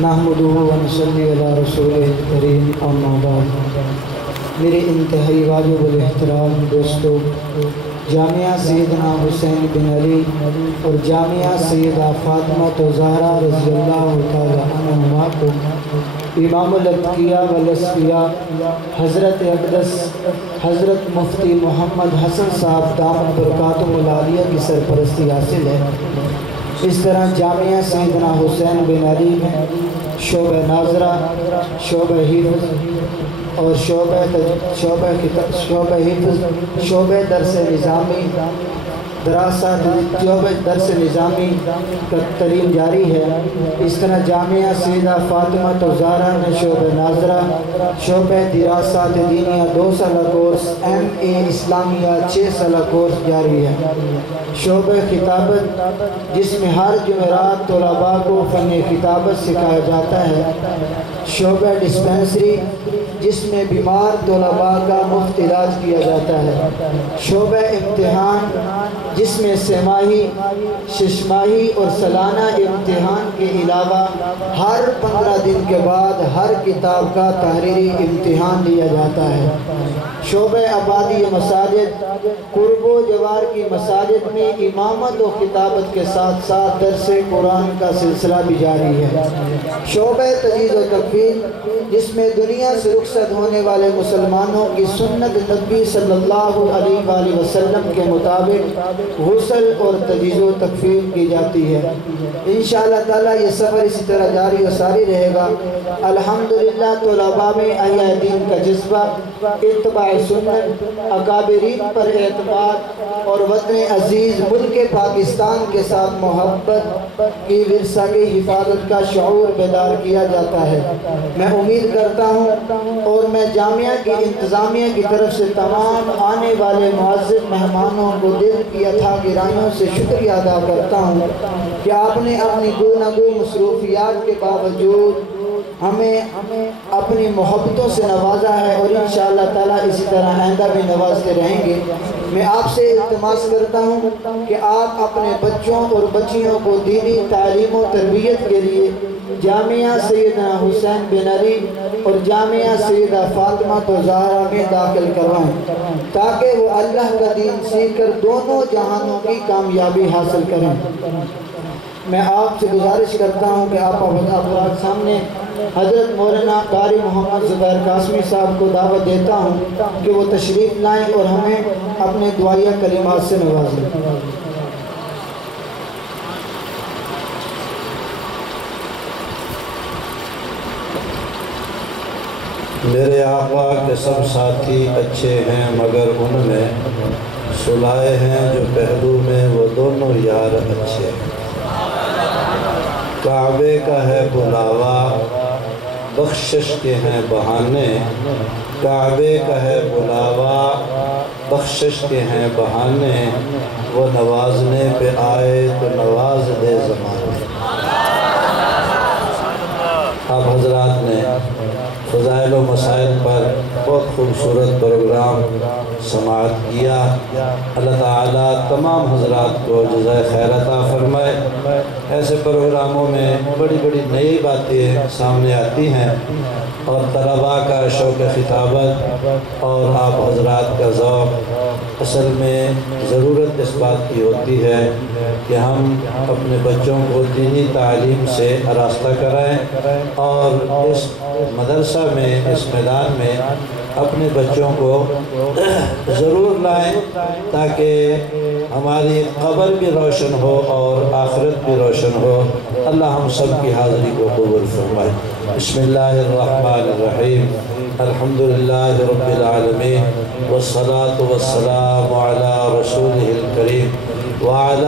نحمدہ ونصلی علی رسولہ الکریم اما بعد۔ میرے انتہائی واجب الاحترام دوستو، جامعہ سیدنا حسین بن علی اور جامعہ سیدہ فاطمہ زہرا رضی اللہ تعالی عنہما کو امام الاتقیاء والاصفیاء حضرت اقدس حضرت مفتی محمد حسن صاحب دامت برکاتہ العالیہ کی سرپرستی حاصل ہے۔ اس طرح جامعہ سیدنا حسین بن علی میں شعبہ ناظرہ، شعبہ حفظ اور شعبہ حفظ، شعبہ درس نظامی شعبہ درس نظامی کا تعلیم جاری ہے۔ اس طرح جامعہ سیدہ فاطمہ زہرا میں شعبہ ناظرہ، شعبہ دراسات دینیہ 2 سالہ کورس، MA اسلامیہ 6 سالہ کورس جاری ہے۔ شعبہ خطابت، جس میں ہر جمعرات طلباء کو فن خطابت سکھایا جاتا ہے۔ شعبہ ڈسپنسری، جس میں بیمار طلباء کا مفت علاج کیا جاتا ہے۔ شعبہ امتحان، جس میں سہ-ماہی، 6 ماہی اور سالانہ امتحان کے علاوہ ہر 15 دن کے بعد ہر کتاب کا تحریری امتحان لیا جاتا ہے۔ شعبہ آبادی مساجد، قرب و جوار کی مساجد میں امامت و خطابت کے ساتھ ساتھ درس قرآن کا سلسلہ بھی جاری ہے۔ شعبہ تجہیز و تکفین، جس میں دنیا سے رخصت ہونے والے مسلمانوں کی سنت نبی صلی اللہ علیہ وآلہ وسلم کے مطابق غسل اور تجہیز و تکفین کی جاتی ہے۔ انشاءاللہ تعالیٰ یہ سفر اسی طرح جاری و ساری رہے گا۔ الحمدللہ طلباء میں احیاء دین کا جذبہ، اتباع سنت، اکابرین پر اعتماد اور وطن عزیز ملک پاکستان کے ساتھ محبت کی ورثہ کی حفاظت کا شعور بیدار کیا جاتا ہے۔ میں امید کرتا ہوں اور میں جامعہ کی انتظامیہ کی طرف سے تمام آنے والے معزز مہمانوں کو دل کی اتھا گہرائیوں سے شکریہ ادا کرتا ہوں کہ آپ نے اپنی گوناگو مصروفیات کے باوجود ہمیں اپنی محبتوں سے نوازا ہے اور انشاءاللہ تعالیٰ اسی طرح آئندہ بھی نوازتے رہیں گے۔ میں آپ سے التماس کرتا ہوں کہ آپ اپنے بچوں اور بچیوں کو دینی تعلیم و تربیت کے لیے جامعہ سیدنا حسین بن علی اور جامعہ سیدہ فاطمہ زہرا میں داخل کروائیں تاکہ وہ اللہ کا دین سیکھ کر دونوں جہانوں کی کامیابی حاصل کریں۔ میں آپ سے گزارش کرتا ہوں کہ آپ سامنے حضرت مولانا قاری محمد زبیر قاسمی صاحب کو دعوت دیتا ہوں کہ وہ تشریف لائیں اور ہمیں اپنے دعائیہ کلمات سے نوازیں۔ میرے آقا کے سب ساتھی اچھے ہیں مگر ان میں سلائے ہیں جو پہلو میں وہ دونوں یار اچھے ہیں۔ کعبے کا ہے بلاوا بخشش کے ہیں بہانے، کعبے کا ہے بلاوا بخشش کے ہیں بہانے، وہ نوازنے پہ آئے تو نواز دے زمانے۔ آپ حضرات نے فضائل و مسائل پر بہت خوبصورت پروگرام سماعت کیا۔ اللہ تعالیٰ تمام حضرات کو جزائے خیر عطا فرمائے۔ ایسے پروگراموں میں بڑی بڑی نئی باتیں سامنے آتی ہیں اور طلباء کا شوق خطابت اور آپ حضرات کا ذوق، اصل میں ضرورت اس بات کی ہوتی ہے کہ ہم اپنے بچوں کو دینی تعلیم سے آراستہ کرائیں اور اس مدرسہ میں، اس میدان میں اپنے بچوں کو ضرور لائیں تاکہ ہماری قبر بھی روشن ہو اور آخرت بھی روشن ہو۔ اللہ ہم سب کی حاضری کو قبول فرمائے۔ بسم اللہ الرحمن الرحیم، الحمدللہ رب العالمین والصلاة والسلام علی رسولہ الکریم وعلی